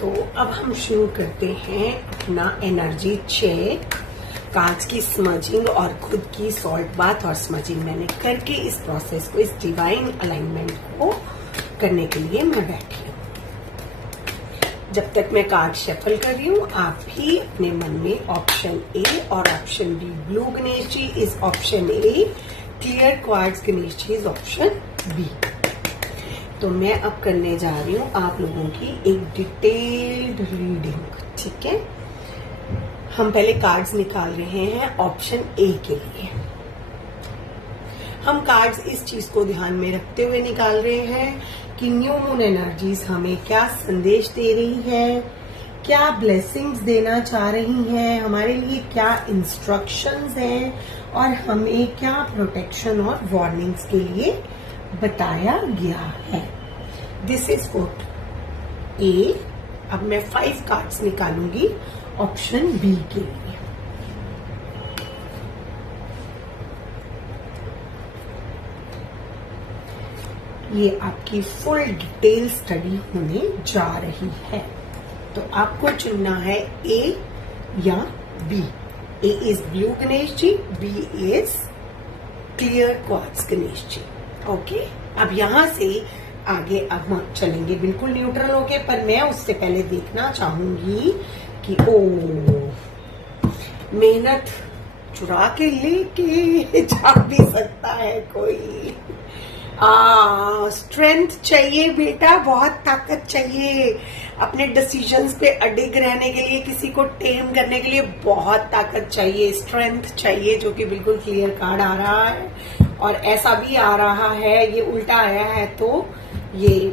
तो अब हम शुरू करते हैं अपना एनर्जी चेक। कार्ड्स की स्मजिंग और खुद की सॉल्ट बाथ और स्मजिंग मैंने करके इस प्रोसेस को, इस डिवाइन अलाइनमेंट को करने के लिए मैं बैठी हूँ। जब तक मैं कार्ड शफल कर रही हूँ, आप भी अपने मन में ऑप्शन ए और option B, blue Ganesh ji is option A, clear quartz Ganesh ji is option B. तो मैं अब करने जा रही हूँ आप लोगों की एक डिटेल्ड रीडिंग, ठीक है। हम पहले कार्ड्स निकाल रहे हैं ऑप्शन ए के लिए। हम कार्ड्स इस चीज को ध्यान में रखते हुए निकाल रहे हैं कि न्यू मून एनर्जीज हमें क्या संदेश दे रही है, क्या ब्लेसिंग्स देना चाह रही हैं, हमारे लिए क्या इंस्ट्रक्शंस हैं और हमें क्या प्रोटेक्शन और वार्निंग्स के लिए बताया गया है। This is for a. अब मैं 5 कार्ड्स निकालूंगी ऑप्शन बी के लिए। ये आपकी फुल डिटेल स्टडी होने जा रही है, तो आपको चुनना है ए या B. A is blue Ganesh ji, B is clear quartz Ganesh ji. Okay, अब यहां से आगे अब हम चलेंगे बिल्कुल न्यूट्रल होके, पर मैं उससे पहले देखना चाहूंगी कि मेहनत चुरा के लेके जा भी सकता है कोई। स्ट्रेंथ चाहिए बेटा, बहुत ताकत चाहिए। अपने डिसीजंस पे अडिग रहने के लिए, किसी को टेम करने के लिए बहुत ताकत चाहिए, स्ट्रेंथ चाहिए, जो कि बिल्कुल क्लियर कार्ड आ रहा है। और ऐसा भी आ रहा है, ये उल्टा आया है तो ये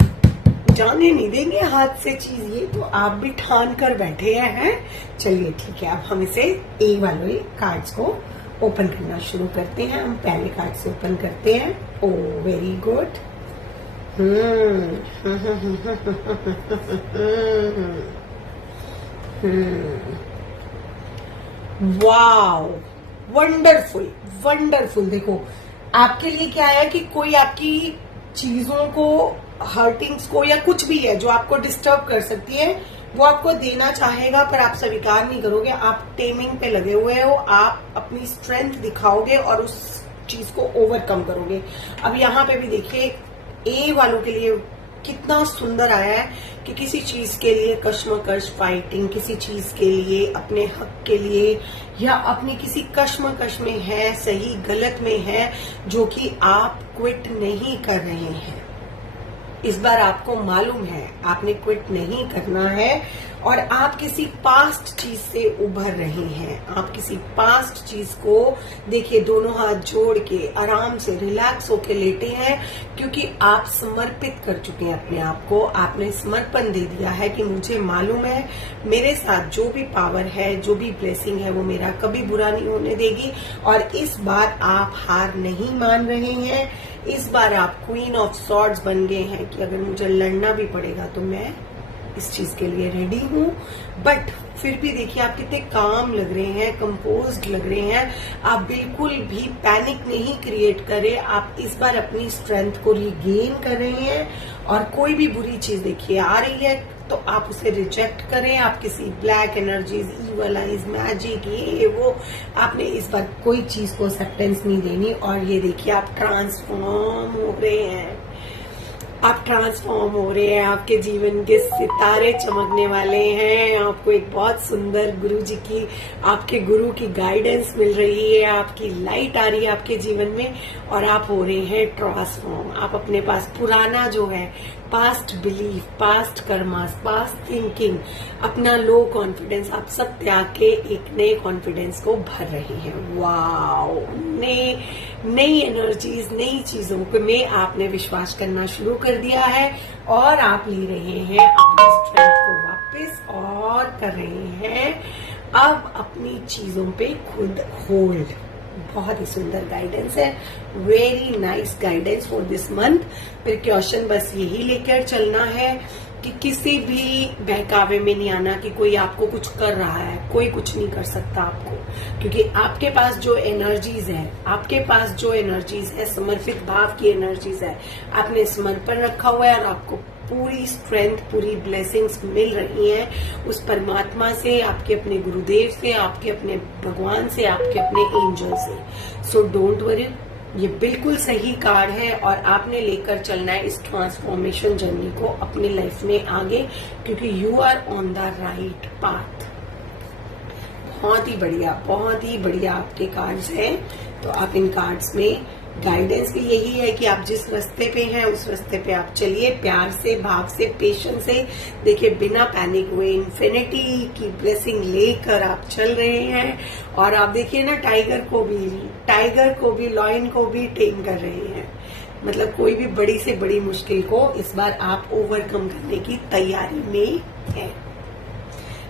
जाने नहीं देंगे हाथ से चीज, ये तो आप भी ठान कर बैठे हैं। चलिए ठीक है, अब हम इसे ए वाले कार्ड्स को ओपन करना शुरू करते हैं। हम पहले कार्ड से ओपन करते हैं। Oh very good. Wow, wonderful wonderful. देखो आपके लिए क्या है कि कोई आपकी चीजों को, हर्टिंग्स को या कुछ भी है जो आपको डिस्टर्ब कर सकती है, वो आपको देना चाहेगा पर आप स्वीकार नहीं करोगे। आप टेमिंग पे लगे हुए हो, आप अपनी स्ट्रेंथ दिखाओगे और उस चीज को ओवरकम करोगे। अब यहाँ पे भी देखिए ए वालों के लिए कितना सुंदर आया है कि किसी चीज के लिए कश्मकश, फाइटिंग, किसी चीज के लिए, अपने हक के लिए, या अपनी किसी कश्मकश में है, सही गलत में है, जो कि आप क्विट नहीं कर रहे हैं। इस बार आपको मालूम है आपने क्विट नहीं करना है और आप किसी पास्ट चीज से उभर रहे हैं। आप किसी पास्ट चीज को देखिए, दोनों हाथ जोड़ के आराम से रिलैक्स होके लेटे हैं, क्योंकि आप समर्पित कर चुके हैं अपने आप को। आपने समर्पण दे दिया है कि मुझे मालूम है मेरे साथ जो भी पावर है, जो भी ब्लेसिंग है, वो मेरा कभी बुरा नहीं होने देगी। और इस बार आप हार नहीं मान रहे हैं। इस बार आप क्वीन ऑफ सॉर्ड्स बन गए हैं कि अगर मुझे लड़ना भी पड़ेगा तो मैं इस चीज के लिए रेडी हूँ। बट फिर भी देखिए आप कितने काम लग रहे हैं, कंपोज्ड लग रहे हैं। आप बिल्कुल भी पैनिक नहीं क्रिएट करें। आप इस बार अपनी स्ट्रेंथ को रिगेन कर रहे हैं और कोई भी बुरी चीज देखिए आ रही है तो आप उसे रिजेक्ट करें। आप किसी black energies, evil eyes, magic, ये वो, आपने इस बार कोई चीज को एक्सेप्टेंस नहीं देनी। और ये देखिए आप ट्रांसफॉर्म हो रहे हैं, आप ट्रांसफॉर्म हो रहे हैं, आपके जीवन के सितारे चमकने वाले हैं। आपको एक बहुत सुंदर गुरु जी की, आपके गुरु की गाइडेंस मिल रही है, आपकी लाइट आ रही है आपके जीवन में और आप हो रहे हैं ट्रांसफॉर्म। आप अपने पास पुराना जो है, past belief, past karmas, past thinking, अपना लो कॉन्फिडेंस, आप सब त्याग के एक नए कॉन्फिडेंस को भर रहे हैं। वाओ, नई एनर्जीज, नई चीजों में आपने विश्वास करना शुरू कर दिया है और आप ले रहे हैं अपनी स्ट्रेंथ को वापस और कर रहे हैं अब अपनी चीजों पे खुद होल्ड। बहुत ही सुंदर गाइडेंस है, very nice guidance for this month. Precaution बस यही लेकर चलना है कि किसी भी बहकावे में नहीं आना कि कोई आपको कुछ कर रहा है, कोई कुछ नहीं कर सकता आपको, क्योंकि आपके पास जो एनर्जीज है, आपके पास जो एनर्जीज है, समर्पित भाव की एनर्जीज है, आपने समर्पण रखा हुआ है और आपको पूरी स्ट्रेंथ, पूरी ब्लेसिंग्स मिल रही हैं उस परमात्मा से, आपके अपने गुरुदेव से, आपके अपने भगवान से, आपके अपने एंजल से। सो डोंट वरी, ये बिल्कुल सही कार्ड है और आपने लेकर चलना है इस ट्रांसफॉर्मेशन जर्नी को अपनी लाइफ में आगे, क्योंकि you are on the right path. बहुत ही बढ़िया आपके कार्ड्स हैं। तो आप इन कार्ड्स में गाइडेंस भी यही है कि आप जिस रास्ते पे हैं उस रास्ते पे आप चलिए, प्यार से, भाव से, पेशेंस से। देखिए, बिना पैनिक हुए इन्फिनिटी की ब्लेसिंग लेकर आप चल रहे हैं। और आप देखिए ना, टाइगर को भी लॉयन को भी टेम कर रहे हैं। मतलब कोई भी बड़ी से बड़ी मुश्किल को इस बार आप ओवरकम करने की तैयारी में है।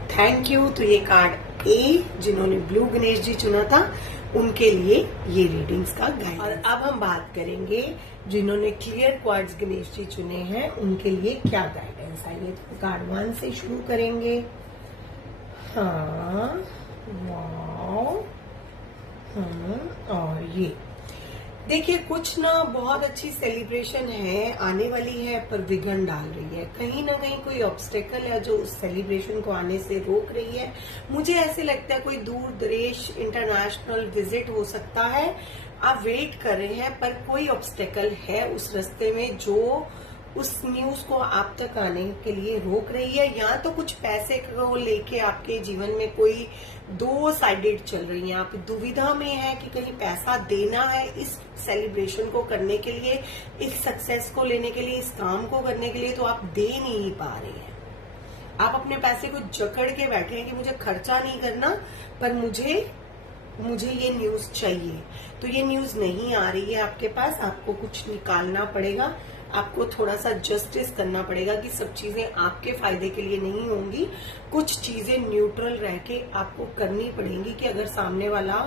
Thank you. तो ये कार्ड ए, जिन्होंने ब्लू गणेश जी चुना था, उनके लिए ये रीडिंग्स का गाइड। और अब हम बात करेंगे जिन्होंने क्लियर क्वार्ट्ज गणेश जी चुने हैं, उनके लिए क्या गाइडेंस आइए। तो कार्ड 1 से शुरू करेंगे। हाँ, वाओ, और ये देखिए, कुछ ना बहुत अच्छी सेलिब्रेशन है, आने वाली है, पर विघ्न डाल रही है। कहीं ना कहीं कोई ऑब्स्टेकल है जो उस सेलिब्रेशन को आने से रोक रही है। मुझे ऐसे लगता है कोई दूर दरेश इंटरनेशनल विजिट हो सकता है, आप वेट कर रहे हैं, पर कोई ऑब्स्टेकल है उस रास्ते में जो उस न्यूज को आप तक आने के लिए रोक रही है। या तो कुछ पैसे को लेके आपके जीवन में कोई 2 साइडेड चल रही है, आप दुविधा में है कि कहीं पैसा देना है इस सेलिब्रेशन को करने के लिए, इस सक्सेस को लेने के लिए, इस काम को करने के लिए, तो आप दे नहीं पा रहे हैं। आप अपने पैसे को जकड़ के बैठे हैं कि मुझे खर्चा नहीं करना, पर मुझे ये न्यूज चाहिए। तो ये न्यूज नहीं आ रही है आपके पास, आपको कुछ निकालना पड़ेगा, आपको थोड़ा सा जस्टिस करना पड़ेगा कि सब चीजें आपके फायदे के लिए नहीं होंगी। कुछ चीजें न्यूट्रल रह के आपको करनी पड़ेंगी कि अगर सामने वाला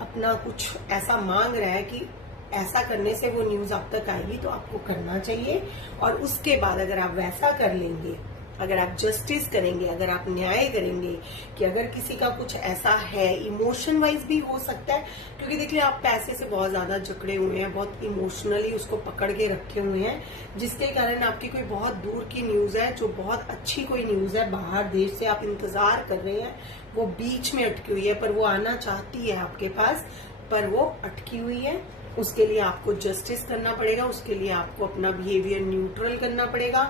अपना कुछ ऐसा मांग रहा है कि ऐसा करने से वो न्यूज आप तक आएगी, तो आपको करना चाहिए। और उसके बाद अगर आप वैसा कर लेंगे, अगर आप जस्टिस करेंगे, अगर आप न्याय करेंगे कि अगर किसी का कुछ ऐसा है, इमोशन वाइज भी हो सकता है, क्योंकि देखिए आप पैसे से बहुत ज्यादा जकड़े हुए हैं, बहुत इमोशनली उसको पकड़ के रखे हुए हैं, जिसके कारण आपकी कोई बहुत दूर की न्यूज है, जो बहुत अच्छी कोई न्यूज है, बाहर देश से आप इंतजार कर रहे हैं, वो बीच में अटकी हुई है, पर वो आना चाहती है आपके पास, पर वो अटकी हुई है। उसके लिए आपको जस्टिस करना पड़ेगा, उसके लिए आपको अपना बिहेवियर न्यूट्रल करना पड़ेगा,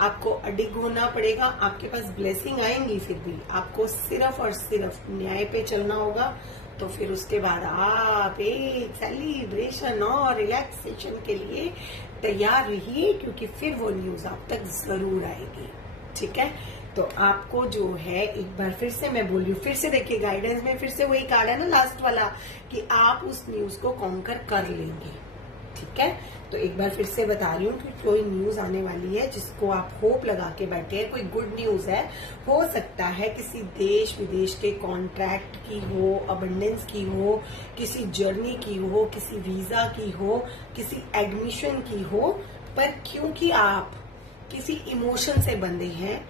आपको अडिग होना पड़ेगा। आपके पास ब्लेसिंग आएंगी, फिर भी आपको सिर्फ और सिर्फ न्याय पे चलना होगा। तो फिर उसके बाद आप एक सेलिब्रेशन और रिलैक्सेशन के लिए तैयार रहिए, क्योंकि फिर वो न्यूज आप तक जरूर आएगी। ठीक है, तो आपको जो है, एक बार फिर से मैं बोल रही हूँ, फिर से देखिए गाइडेंस में फिर से वही कार्ड है ना लास्ट वाला, कि आप उस न्यूज को कॉन्कर कर लेंगे। ठीक है, तो एक बार फिर से बता रही हूँ कि कोई न्यूज आने वाली है जिसको आप होप लगा के बैठे हैं, कोई गुड न्यूज है, हो सकता है किसी देश विदेश के कॉन्ट्रैक्ट की हो, अबंडेंस की हो, किसी जर्नी की हो, किसी वीजा की हो, किसी एडमिशन की हो, पर क्योंकि आप किसी इमोशन से बंधे हैं,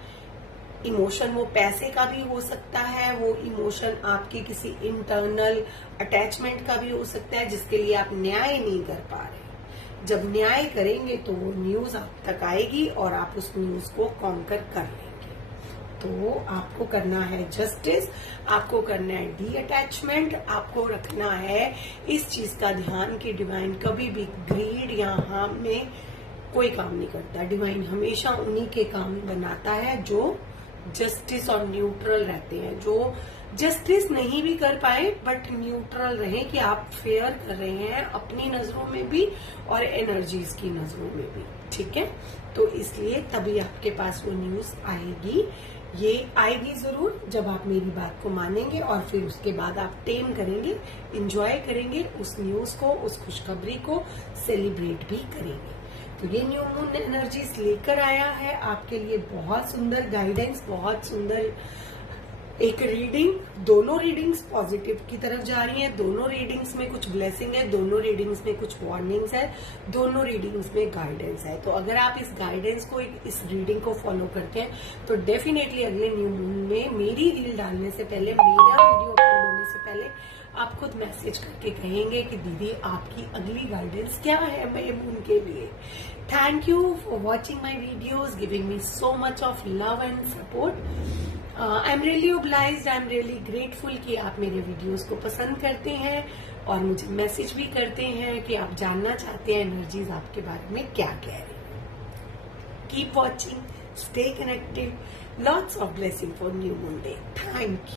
इमोशन वो पैसे का भी हो सकता है, वो इमोशन आपकी किसी इंटरनल अटैचमेंट का भी हो सकता है, जिसके लिए आप न्याय नहीं कर पा रहे। जब न्याय करेंगे तो वो न्यूज आप तक आएगी और आप उस न्यूज को कॉन्कर कर लेंगे। तो आपको करना है जस्टिस, आपको करना है डी अटैचमेंट, आपको रखना है इस चीज का ध्यान कि डिवाइन कभी भी ग्रीड या हार्म में कोई काम नहीं करता। डिवाइन हमेशा उन्हीं के काम बनाता है जो जस्टिस और न्यूट्रल रहते हैं, जो जस्टिस नहीं भी कर पाए बट न्यूट्रल रहे, कि आप फेयर कर रहे हैं अपनी नजरों में भी और एनर्जीज की नजरों में भी। ठीक है, तो इसलिए तभी आपके पास वो न्यूज आएगी। ये आएगी जरूर जब आप मेरी बात को मानेंगे, और फिर उसके बाद आप टेम करेंगे, एंजॉय करेंगे उस न्यूज को, उस खुशखबरी को सेलिब्रेट भी करेंगे। तो ये न्यू मून एनर्जीज लेकर आया है आपके लिए बहुत सुंदर गाइडेंस, बहुत सुंदर एक रीडिंग, दोनों रीडिंग्स पॉजिटिव की तरफ जा रही हैं, दोनों रीडिंग्स में कुछ ब्लेसिंग है, दोनों रीडिंग्स में कुछ वार्निंग्स है, दोनों रीडिंग्स में गाइडेंस है। तो अगर आप इस गाइडेंस को, इस रीडिंग को फॉलो करते हैं तो डेफिनेटली अगले न्यू मून में मेरी रील डालने से पहले, मेरा वीडियो अपलोड होने से पहले आप खुद मैसेज करके कहेंगे कि दीदी आपकी अगली गाइडेंस क्या है मई मून के लिए। Thank you for watching my videos, giving me so much of love and support. I am really obliged, I am really grateful कि आप मेरे वीडियोस को पसंद करते हैं और मुझे मैसेज भी करते हैं कि आप जानना चाहते हैं एनर्जीज आपके बारे में क्या कह रही हैं। Keep watching, stay connected, lots of blessing for new moon day. Thank you.